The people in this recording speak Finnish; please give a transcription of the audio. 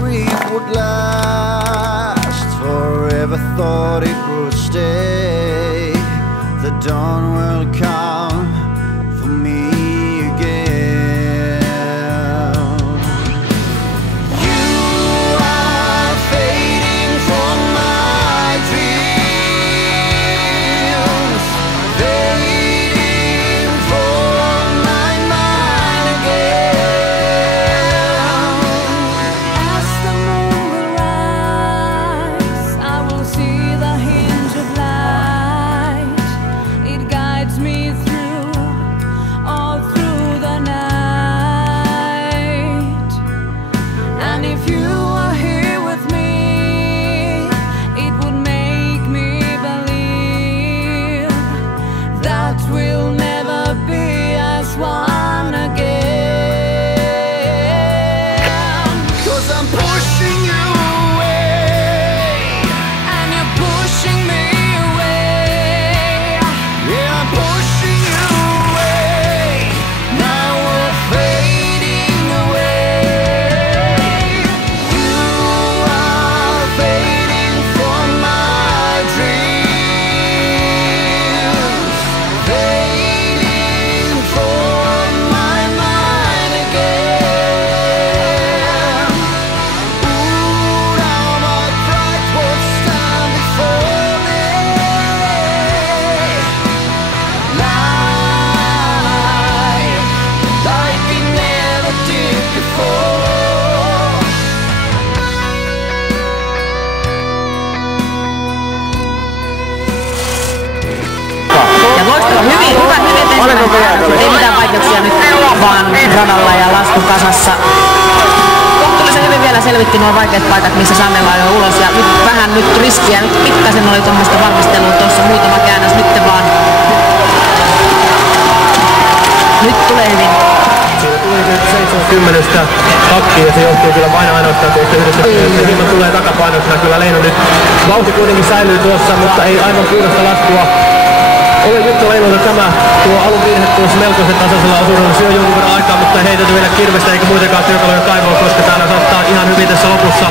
grief would last forever, thought it would stay. The dawn will come for me again. You are fading from my dreams, fading from my mind again. As the moon will rise, I will see the hinge of light. It guides me through, all through the night. And if you are here with me, it would make me believe that we'll never be as one again. 'Cause I'm pushing you away, And you're pushing me away. yeah, I'm pushing you away. Now we're fading away. You are fading from my dreams, fading from my mind again. Ooh, now my pride won't stand before me. Like it never did before. Ja loistava, hyvin ensimmäinen. Ei mitään vaikeuksia nyt vaan radalla ja lasku kasassa. Kohtuullisen hyvin vielä selvitti nuo vaikeat paikat, missä Sannella on jo ulos. Ja nyt vähän riskiä. Nyt pikkasen oli tuommoista valmistelua tuossa, muutama käännös. Nyt vaan. Nyt tulee hyvin. Siinä tuli 70 takkiin ja se johtuu kyllä vain ainoastaan tuosta yhdessä. Hieman tulee takapainoisena kyllä Leino nyt. Vauhti kuitenkin säilyy tuossa, mutta ei aivan puhdasta laskua. Ole Jukka Leinolta tämä tuo alun virhe tuossa melkoisen tasaisella osuudella syö jonkun verran aikaa, mutta ei heitetä vielä kirvestä eikä muitakaan työkaluja kaivoa, koska täällä saattaa ihan hyvin tässä lopussa